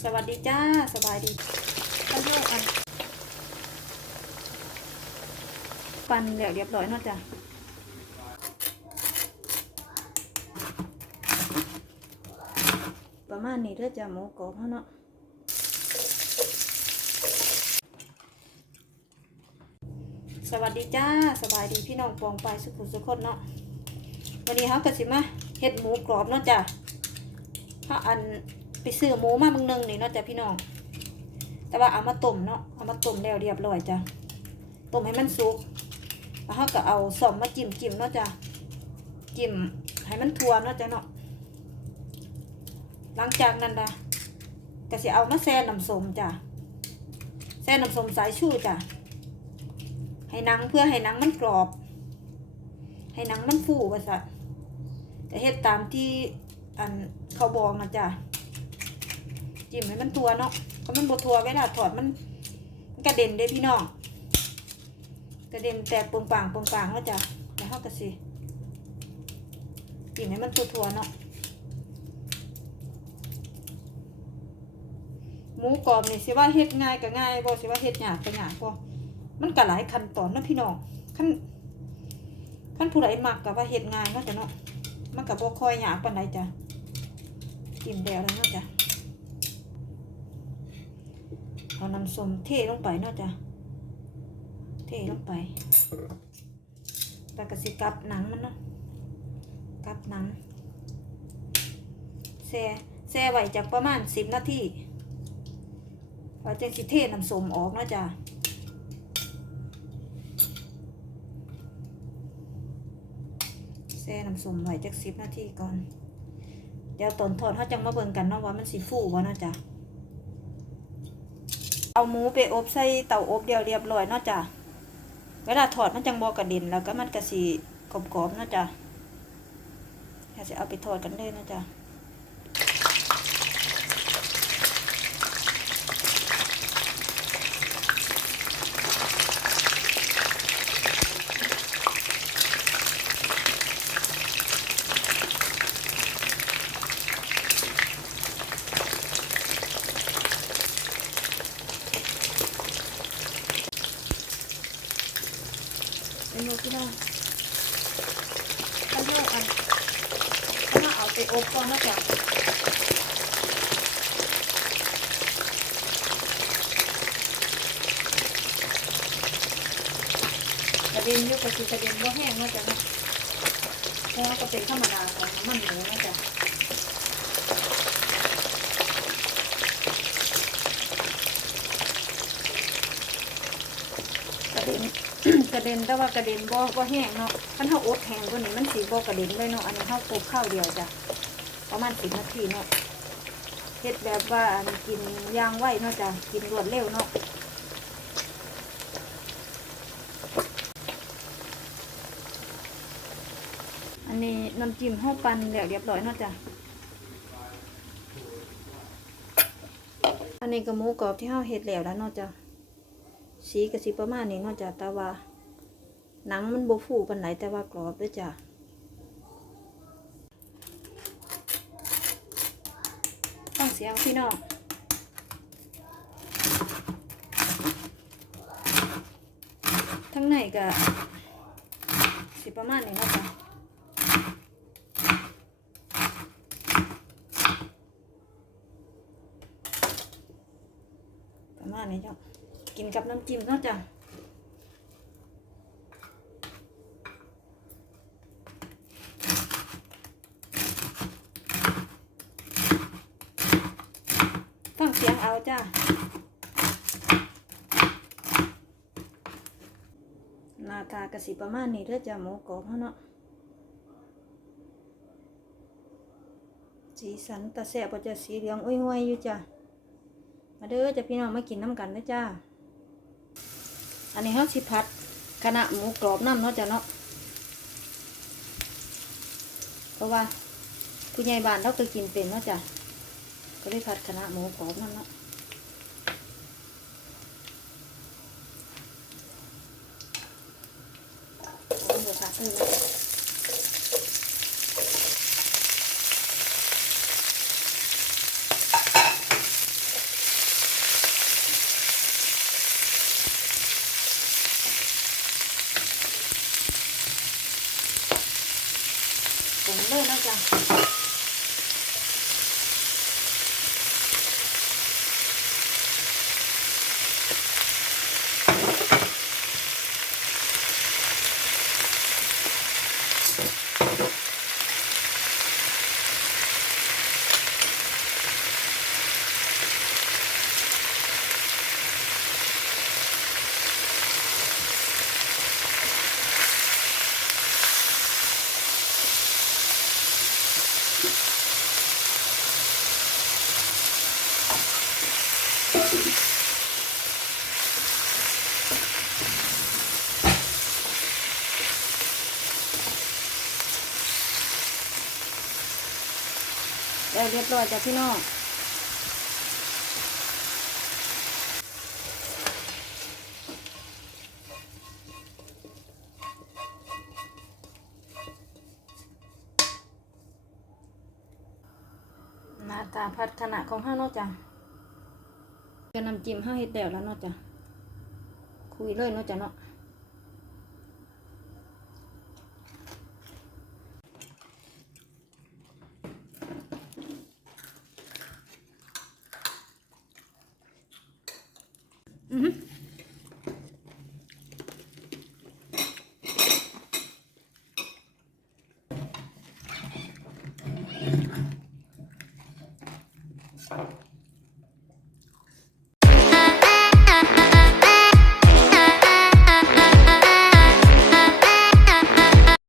สวัสดีจ้า สบายดีปันเรียกอันปันแล้วเรียบร้อยเนาะจ้ะประมาณนี้เด้อจ้ะหมูกรอบเนาะสวัสดีจ้าสบายดีพี่น้องปองไปสุขุสุขคนเนาะวันนี้เขาก็สิมาเฮ็ดหมูกรอบเนาะจ้ะเขาอัน ไปซื้อหมูมามึงนึงนี่เนาะจ้ะพี่น้อง แต่ว่าเอามาต้มเนาะ เอามาต้มแล้วเรียบร้อยจ้ะ ต้มให้มันสุก แล้วเราก็เอาสอมมาจิ้มจิ้มเนาะจ้ะ จิ้มให้มันทั่วเนาะจ้ะเนาะ หลังจากนั้นนะก็สิเอามาแซ่น้ำส้มจ้ะ แซ่น้ำส้มสายชูจ้ะ ให้นังเพื่อให้นังมันกรอบ ให้นังมันฟูว่าสัตแต่เฮ็ดตามที่อันเขาบอกนะจ้ะ จิ้มให้มันทัวเนาะเพราะมันบทัวเวลาถอดมันกระเด็นเด้พี่น้องกระเด็นแตกปงปางปงปางแล้วจ้ะแล้วเขาก็สิจิ้มให้มันทัวทัวเนาะหมูกรอบนี่สิว่าเฮ็ดง่ายก็ง่ายบ่สิว่าเฮ็ดยากก็ยากบ่มันก็หลายขั้นตอนนะพี่น้องขั้นขั้นผู้ใดมักก็ว่าเฮ็ดง่ายเนาะจ้ะเนาะมันก็บ่ค่อยยากปานใดจ้ะจิ้มแล้วแล้วเนาะจ้ะ เอาน้ำส้มเทลงไปเนาะจ้ะเทลงไปแต่กระสิกับหนังมันเนาะกับหนังแช่แช่ไว้จากประมาณสิบนาทีไว้จังสิเทน้ำส้มออกเนาะจ้ะแช่น้ำส้มไว้จากสิบนาทีก่อน เดี๋ยวตอนทอดเขาจังมาเบิ่งกันเนาะว่ามันสิฟูบ่นาะจ้ะ เอาหมูไปอบใส่เตาอบเดียวเรียบร้อยเนาะจ้ะเวลาถอดมันจังบอกระเด็นแล้วก็มันกระสีกรอบๆเนาะจ้ะเดี๋ยวจะเอาไปทอดกันเลยเนาะจ้ะ เป็นโมพี่น้องท่านเลือกอันถ้ามาเอาไปอบก่อนนะจ๊ะกระเด็นอยุกกระสีกระเด็นว่าแห้งนะจ๊ะเพราะว่าก็เป็นธรรมดาของมันหมูนะจ๊ะกระเด็น กระเด็นแต่ว่ากระเด็นบ่บ่แห้งเนาะคันเฮาอบแห้งกว่านี้มันสิบ่กระเด็นเลยเนาะอันนี้เฮาอบข้าวเดียวจ้ะประมาณ10นาทีเนาะเฮ็ดแบบว่ากินย่างไวเนาะจ้ะกินรวดเร็วเนาะอันนี้น้ำจิ้มเฮาปั่นแล้วเรียบร้อยเนาะจ้ะอันนี้ก็หมูกรอบที่เฮาเฮ็ดแล้วแล้วเนาะจ้ะ สีก็สิประมาณนี้เนาะจ้ะแต่ว่าหนังมันบ่ฟูปานไหนแต่ว่ากรอบด้วยจ้ะฟังเสียงพี่น้องทั้งในก็สิประมาณนี้เนาะจ้ะประมาณนี้จ้ะ กินกับน้ำจิ้มเนาะจ้ะฟังเสียงเอาจ้าหน้าตากระสีประมาณนี้เด้อจ้าหมูกรอบเขาเนาะสีสันตาแสบก็จะสีเหลืองอ้วยๆอยู่จ้ามาเด้อจ้าพี่น้องมากินน้ำกันนะจ้า อันนี้เขาชิพัดคณะหมูกรอบน้ำเนาะจ้ะเนาะเพราะว่าผู้ใหญ่บ้านเขาเคยกินเป็นเนาะจ้ะก็เลยผัดคณะหมูกรอบนั่นเนาะ 我们的那个 ได้เรียบร้อยจ้ะพี่น้องหน้าตาพัฒนาของห้าเนาะจ้ะจะนำจิ้มห้าเฮ็ดแล้วแล้วเนาะจ้ะคุยเลยเนาะจ้ะเนาะ อื